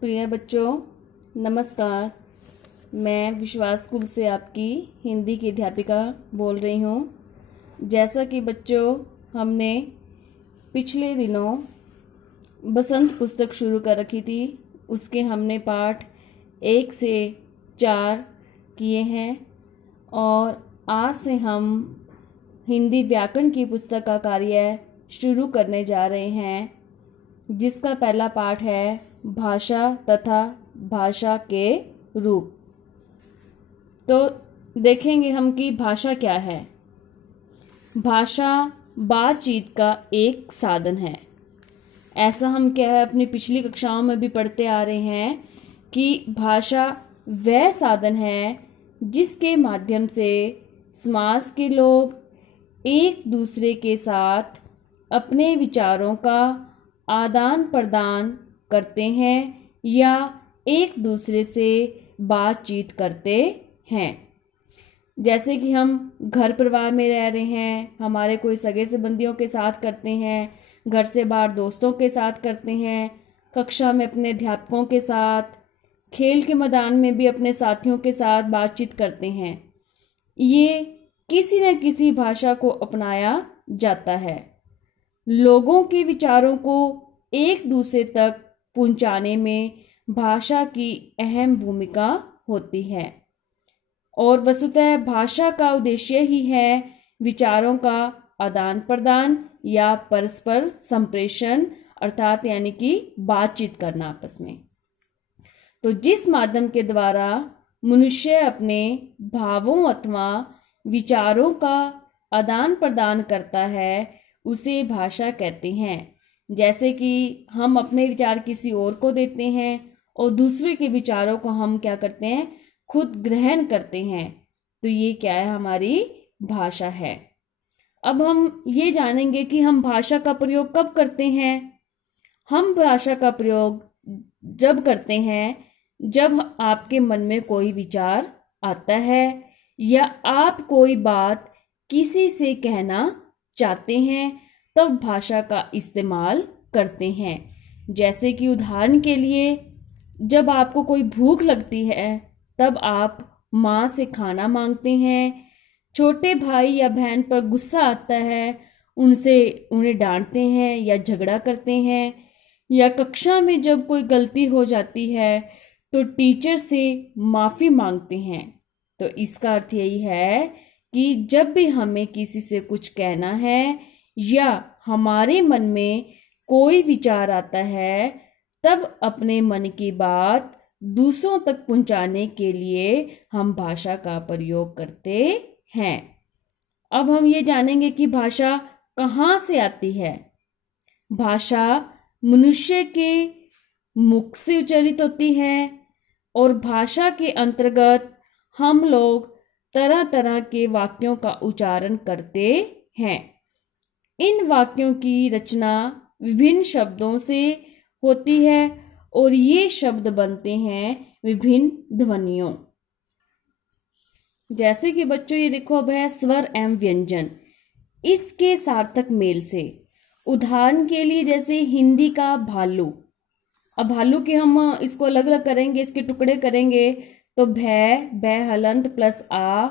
प्रिय बच्चों, नमस्कार। मैं विश्वास स्कूल से आपकी हिंदी की अध्यापिका बोल रही हूँ। जैसा कि बच्चों, हमने पिछले दिनों बसंत पुस्तक शुरू कर रखी थी। उसके हमने पाठ 1 से 4 किए हैं और आज से हम हिंदी व्याकरण की पुस्तक का कार्य शुरू करने जा रहे हैं, जिसका पहला पाठ है भाषा तथा भाषा के रूप। तो देखेंगे हम कि भाषा क्या है। भाषा बातचीत का एक साधन है। ऐसा हम क्या है अपनी पिछली कक्षाओं में भी पढ़ते आ रहे हैं कि भाषा वह साधन है जिसके माध्यम से समाज के लोग एक दूसरे के साथ अपने विचारों का आदान प्रदान करते हैं या एक दूसरे से बातचीत करते हैं। जैसे कि हम घर परिवार में रह रहे हैं, हमारे कोई सगे संबंधियों के साथ करते हैं, घर से बाहर दोस्तों के साथ करते हैं, कक्षा में अपने अध्यापकों के साथ, खेल के मैदान में भी अपने साथियों के साथ बातचीत करते हैं। ये किसी न किसी भाषा को अपनाया जाता है। लोगों के विचारों को एक दूसरे तक पहुंचाने में भाषा की अहम भूमिका होती है और वस्तुतः भाषा का उद्देश्य ही है विचारों का आदान प्रदान या परस्पर संप्रेषण, अर्थात यानी कि बातचीत करना आपस में। तो जिस माध्यम के द्वारा मनुष्य अपने भावों अथवा विचारों का आदान प्रदान करता है उसे भाषा कहते हैं। जैसे कि हम अपने विचार किसी और को देते हैं और दूसरे के विचारों को हम क्या करते हैं, खुद ग्रहण करते हैं। तो ये क्या है, हमारी भाषा है। अब हम ये जानेंगे कि हम भाषा का प्रयोग कब करते हैं। हम भाषा का प्रयोग जब करते हैं जब आपके मन में कोई विचार आता है या आप कोई बात किसी से कहना चाहते हैं, तब भाषा का इस्तेमाल करते हैं। जैसे कि उदाहरण के लिए, जब आपको कोई भूख लगती है तब आप माँ से खाना मांगते हैं। छोटे भाई या बहन पर गुस्सा आता है, उन्हें डांटते हैं या झगड़ा करते हैं। या कक्षा में जब कोई गलती हो जाती है तो टीचर से माफ़ी मांगते हैं। तो इसका अर्थ यही है कि जब भी हमें किसी से कुछ कहना है या हमारे मन में कोई विचार आता है, तब अपने मन की बात दूसरों तक पहुंचाने के लिए हम भाषा का प्रयोग करते हैं। अब हम ये जानेंगे कि भाषा कहाँ से आती है। भाषा मनुष्य के मुख से उच्चारित होती है और भाषा के अंतर्गत हम लोग तरह तरह के वाक्यों का उच्चारण करते हैं। इन वाक्यों की रचना विभिन्न शब्दों से होती है और ये शब्द बनते हैं विभिन्न ध्वनियों। जैसे कि बच्चों ये देखो, अब है स्वर एवं व्यंजन, इसके सार्थक मेल से। उदाहरण के लिए जैसे हिंदी का भालू। अब भालू के हम इसको अलग अलग करेंगे, इसके टुकड़े करेंगे तो भै हलंत प्लस आ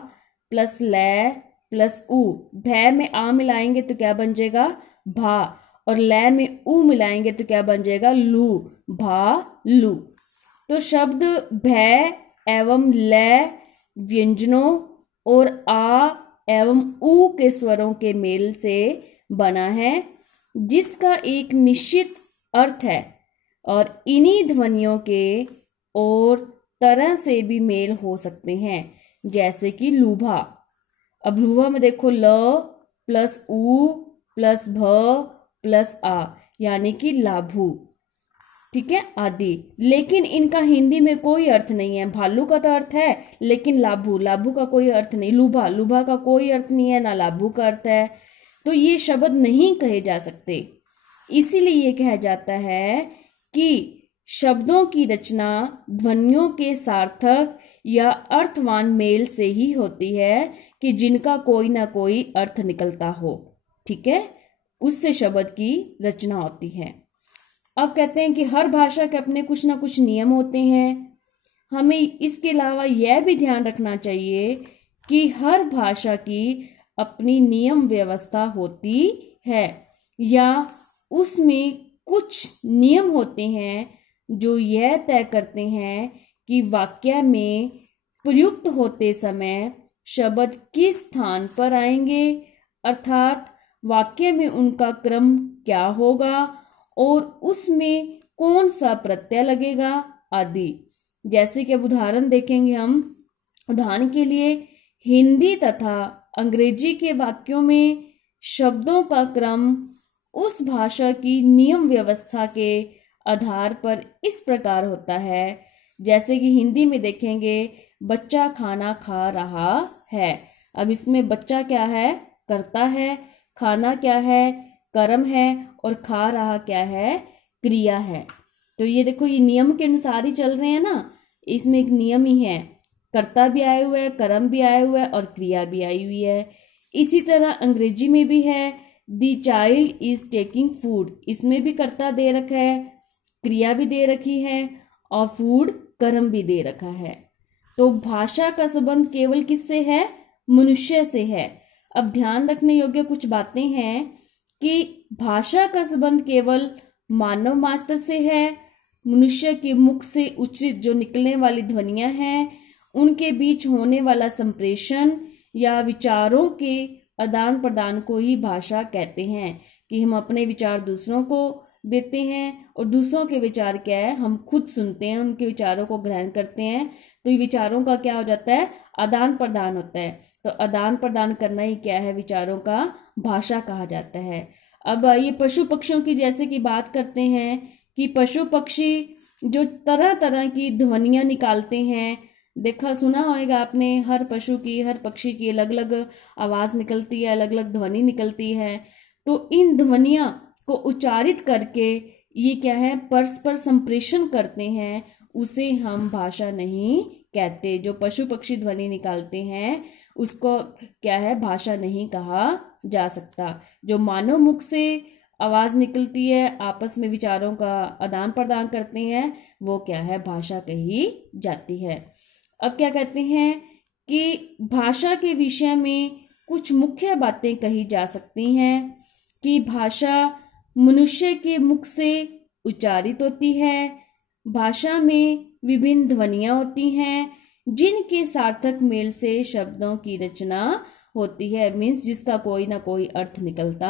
प्लस लै प्लस ऊ। भै में आ मिलाएंगे तो क्या बन जाएगा, भा, और लै में ऊ मिलाएंगे तो क्या बन जाएगा, लू, भा लू। तो शब्द भै एवं लै व्यंजनों और आ एवं ऊ के स्वरों के मेल से बना है, जिसका एक निश्चित अर्थ है और इन्हीं ध्वनियों के और तरह से भी मेल हो सकते हैं। जैसे कि लूभा। अब लूभा में देखो ल प्लस ऊ प्लस भ प्लस आ, यानी कि लाभू, ठीक है, आदि। लेकिन इनका हिंदी में कोई अर्थ नहीं है। भालू का तो अर्थ है, लेकिन लाभू का कोई अर्थ नहीं। लूभा का कोई अर्थ नहीं है, ना लाभू का अर्थ है। तो ये शब्द नहीं कहे जा सकते। इसीलिए ये कहा जाता है कि शब्दों की रचना ध्वनियों के सार्थक या अर्थवान मेल से ही होती है कि जिनका कोई ना कोई अर्थ निकलता हो, ठीक है, उससे शब्द की रचना होती है। अब कहते हैं कि हर भाषा के अपने कुछ ना कुछ नियम होते हैं। हमें इसके अलावा यह भी ध्यान रखना चाहिए कि हर भाषा की अपनी नियम व्यवस्था होती है, या उसमें कुछ नियम होते हैं जो यह तय करते हैं कि वाक्य में प्रयुक्त होते समय शब्द किस स्थान पर आएंगे, अर्थात वाक्य में उनका क्रम क्या होगा और उसमें कौन सा प्रत्यय लगेगा आदि। जैसे कि अब उदाहरण देखेंगे हम। उदाहरण के लिए हिंदी तथा अंग्रेजी के वाक्यों में शब्दों का क्रम उस भाषा की नियम व्यवस्था के आधार पर इस प्रकार होता है। जैसे कि हिंदी में देखेंगे बच्चा खाना खा रहा है। अब इसमें बच्चा क्या है, कर्ता है, खाना क्या है, कर्म है, और खा रहा क्या है, क्रिया है। तो ये देखो, ये नियम के अनुसार ही चल रहे हैं ना, इसमें एक नियम ही है, कर्ता भी आया हुआ है, कर्म भी आया हुआ है और क्रिया भी आई हुई है। इसी तरह अंग्रेजी में भी है, the child is taking food, इसमें भी कर्ता दे रखा है, क्रिया भी दे रखी है और फूड कर्म भी दे रखा है। तो भाषा का संबंध केवल किससे है, मनुष्य से है। अब ध्यान रखने योग्य कुछ बातें हैं कि भाषा का संबंध केवल मानव मात्र से है। मनुष्य के मुख से उच्चारित जो निकलने वाली ध्वनियां हैं, उनके बीच होने वाला संप्रेषण या विचारों के आदान प्रदान को ही भाषा कहते हैं। कि हम अपने विचार दूसरों को देते हैं और दूसरों के विचार क्या है, हम खुद सुनते हैं, उनके विचारों को ग्रहण करते हैं। तो ये विचारों का क्या हो जाता है, आदान प्रदान होता है। तो आदान प्रदान करना ही क्या है, विचारों का भाषा कहा जाता है। अब ये पशु पक्षियों की जैसे कि बात करते हैं कि पशु पक्षी जो तरह तरह की ध्वनियां निकालते हैं, देखा सुना होगा आपने, हर पशु की, हर पक्षी की अलग अलग आवाज निकलती है, अलग अलग ध्वनि निकलती है। तो इन ध्वनियां को उच्चारित करके ये क्या है, परस्पर संप्रेषण करते हैं, उसे हम भाषा नहीं कहते। जो पशु पक्षी ध्वनि निकालते हैं उसको क्या है, भाषा नहीं कहा जा सकता। जो मानव मुख से आवाज निकलती है, आपस में विचारों का आदान प्रदान करते हैं, वो क्या है, भाषा कही जाती है। अब क्या कहते हैं कि भाषा के विषय में कुछ मुख्य बातें कही जा सकती हैं कि भाषा मनुष्य के मुख से उच्चारित होती है। भाषा में विभिन्न ध्वनियां होती हैं जिनके सार्थक मेल से शब्दों की रचना होती है, मीन्स जिसका कोई ना कोई अर्थ निकलता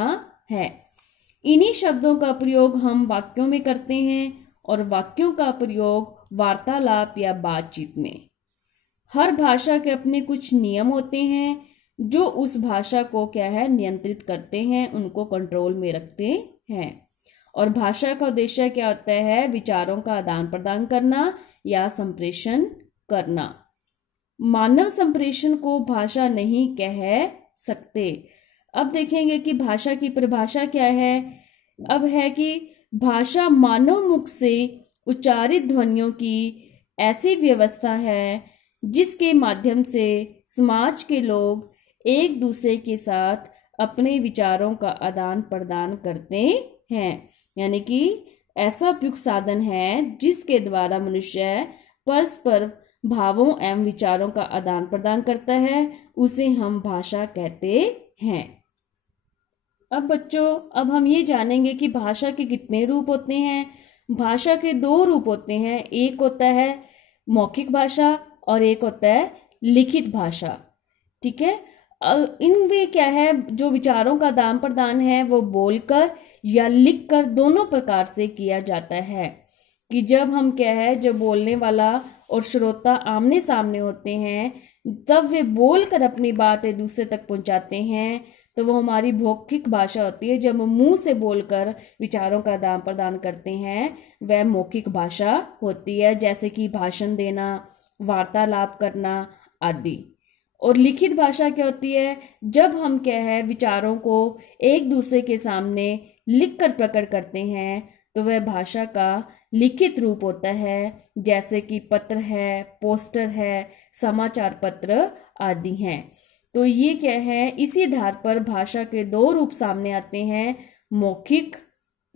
है। इन्हीं शब्दों का प्रयोग हम वाक्यों में करते हैं और वाक्यों का प्रयोग वार्तालाप या बातचीत में। हर भाषा के अपने कुछ नियम होते हैं जो उस भाषा को क्या है, नियंत्रित करते हैं, उनको कंट्रोल में रखते हैं। और भाषा का उद्देश्य क्या होता है, विचारों का आदान प्रदान करना या संप्रेषण करना। मानव संप्रेषण को भाषा नहीं कह सकते। अब देखेंगे कि भाषा की परिभाषा क्या है। अब है कि भाषा मानव मुख से उच्चारित ध्वनियों की ऐसी व्यवस्था है जिसके माध्यम से समाज के लोग एक दूसरे के साथ अपने विचारों का आदान प्रदान करते हैं। यानी कि ऐसा उपयुक्त साधन है जिसके द्वारा मनुष्य परस्पर भावों एवं विचारों का आदान प्रदान करता है, उसे हम भाषा कहते हैं। अब बच्चों, अब हम ये जानेंगे कि भाषा के कितने रूप होते हैं। भाषा के दो रूप होते हैं, एक होता है मौखिक भाषा और एक होता है लिखित भाषा। ठीक है, इनमें क्या है, जो विचारों का आदान प्रदान है वो बोलकर या लिखकर दोनों प्रकार से किया जाता है। कि जब हम क्या है, जब बोलने वाला और श्रोता आमने सामने होते हैं, तब वे बोलकर अपनी बात एक दूसरे तक पहुंचाते हैं, तो वो हमारी मौखिक भाषा होती है। जब हम मुंह से बोलकर विचारों का आदान प्रदान करते हैं, वह मौखिक भाषा होती है, जैसे कि भाषण देना, वार्तालाप करना आदि। और लिखित भाषा क्या होती है, जब हम क्या है, विचारों को एक दूसरे के सामने लिखकर प्रकट करते हैं, तो वह भाषा का लिखित रूप होता है, जैसे कि पत्र है, पोस्टर है, समाचार पत्र आदि हैं। तो ये क्या है, इसी आधार पर भाषा के दो रूप सामने आते हैं, मौखिक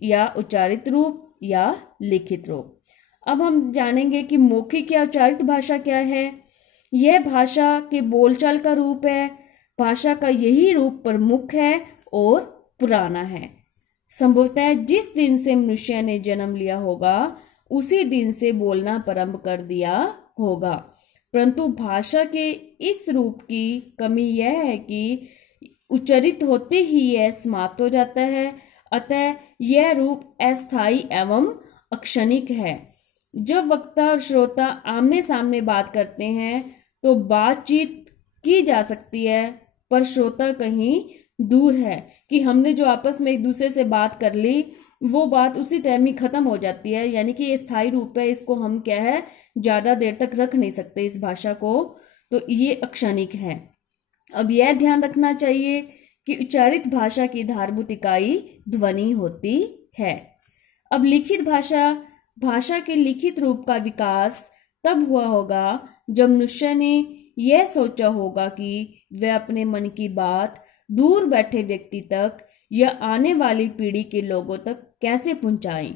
या उच्चारित रूप या लिखित रूप। अब हम जानेंगे कि मौखिक या उच्चारित भाषा क्या है। यह भाषा के बोलचाल का रूप है। भाषा का यही रूप प्रमुख है और पुराना है। संभवतः जिस दिन से मनुष्य ने जन्म लिया होगा उसी दिन से बोलना प्रारंभ कर दिया होगा, परंतु भाषा के इस रूप की कमी यह है कि उच्चारित होते ही यह समाप्त हो जाता है, अतः यह रूप अस्थायी एवं अक्षणिक है। जब वक्ता और श्रोता आमने सामने बात करते हैं तो बातचीत की जा सकती है, पर श्रोता कहीं दूर है कि हमने जो आपस में एक दूसरे से बात कर ली वो बात उसी टाइम ही खत्म हो जाती है, यानी कि ये स्थायी रूप है, इसको हम क्या है ज्यादा देर तक रख नहीं सकते इस भाषा को, तो ये अक्षणिक है। अब यह ध्यान रखना चाहिए कि उच्चारित भाषा की आधारभूत इकाई ध्वनि होती है। अब लिखित भाषा के लिखित रूप का विकास तब हुआ होगा जब मनुष्य ने यह सोचा होगा कि वह अपने मन की बात दूर बैठे व्यक्ति तक या आने वाली पीढ़ी के लोगों तक कैसे पहुंचाएं।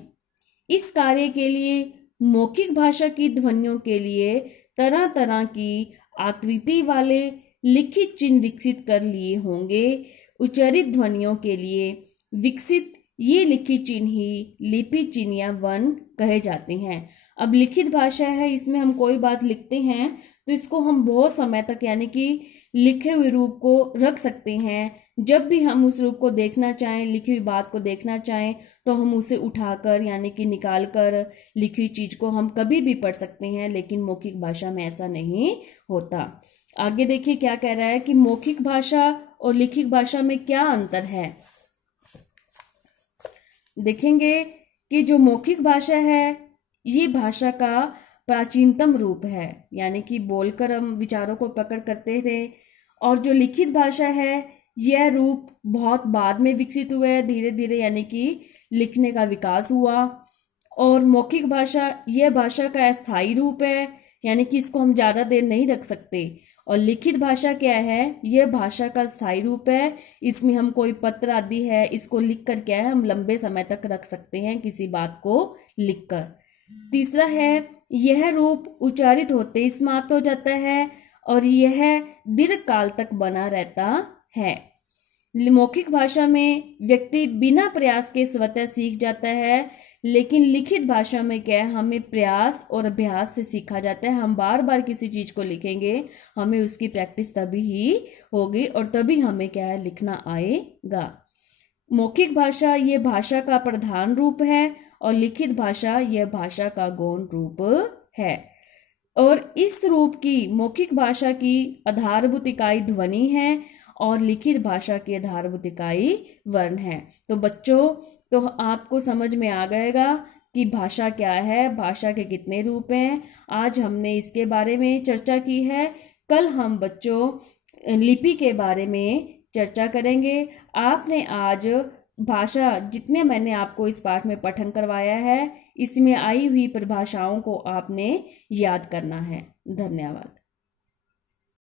इस कार्य के लिए मौखिक भाषा की ध्वनियों के लिए तरह तरह की आकृति वाले लिखित चिन्ह विकसित कर लिए होंगे। उच्चारित ध्वनियों के लिए विकसित ये लिखित चिन्ह ही लिपि चिन्ह या वर्ण कहे जाते हैं। अब लिखित भाषा है, इसमें हम कोई बात लिखते हैं तो इसको हम बहुत समय तक यानी कि लिखे हुए रूप को रख सकते हैं। जब भी हम उस रूप को देखना चाहें, लिखी हुई बात को देखना चाहें, तो हम उसे उठाकर यानी कि निकाल कर लिखी हुई चीज को हम कभी भी पढ़ सकते हैं, लेकिन मौखिक भाषा में ऐसा नहीं होता। आगे देखिए क्या कह रहा है कि मौखिक भाषा और लिखित भाषा में क्या अंतर है। देखेंगे कि जो मौखिक भाषा है ये भाषा का प्राचीनतम रूप है, यानी कि बोलकर हम विचारों को प्रकट करते थे, और जो लिखित भाषा है यह रूप बहुत बाद में विकसित हुआ है, धीरे धीरे यानी कि लिखने का विकास हुआ। और मौखिक भाषा यह भाषा का अस्थायी रूप है, यानी कि इसको हम ज्यादा देर नहीं रख सकते। और लिखित भाषा क्या है, यह भाषा का स्थायी रूप है, इसमें हम कोई पत्र आदि है इसको लिख कर क्या है हम लंबे समय तक रख सकते हैं किसी बात को लिखकर। तीसरा है यह रूप उच्चारित होते ही समाप्त हो जाता है और यह दीर्घ काल तक बना रहता है। मौखिक भाषा में व्यक्ति बिना प्रयास के स्वतः सीख जाता है, लेकिन लिखित भाषा में क्या है हमें प्रयास और अभ्यास से सीखा जाता है। हम बार बार किसी चीज को लिखेंगे, हमें उसकी प्रैक्टिस तभी ही होगी और तभी हमें क्या है लिखना आएगा। मौखिक भाषा ये भाषा का प्रधान रूप है और लिखित भाषा यह भाषा का गौण रूप है। और इस रूप की मौखिक भाषा की आधारभूत इकाई ध्वनि है और लिखित भाषा की आधारभूत इकाई वर्ण है। तो बच्चों, तो आपको समझ में आ गएगा कि भाषा क्या है, भाषा के कितने रूप हैं। आज हमने इसके बारे में चर्चा की है। कल हम बच्चों लिपि के बारे में चर्चा करेंगे। आपने आज भाषा जितने मैंने आपको इस पाठ में पठन करवाया है, इसमें आई हुई परिभाषाओं को आपने याद करना है। धन्यवाद।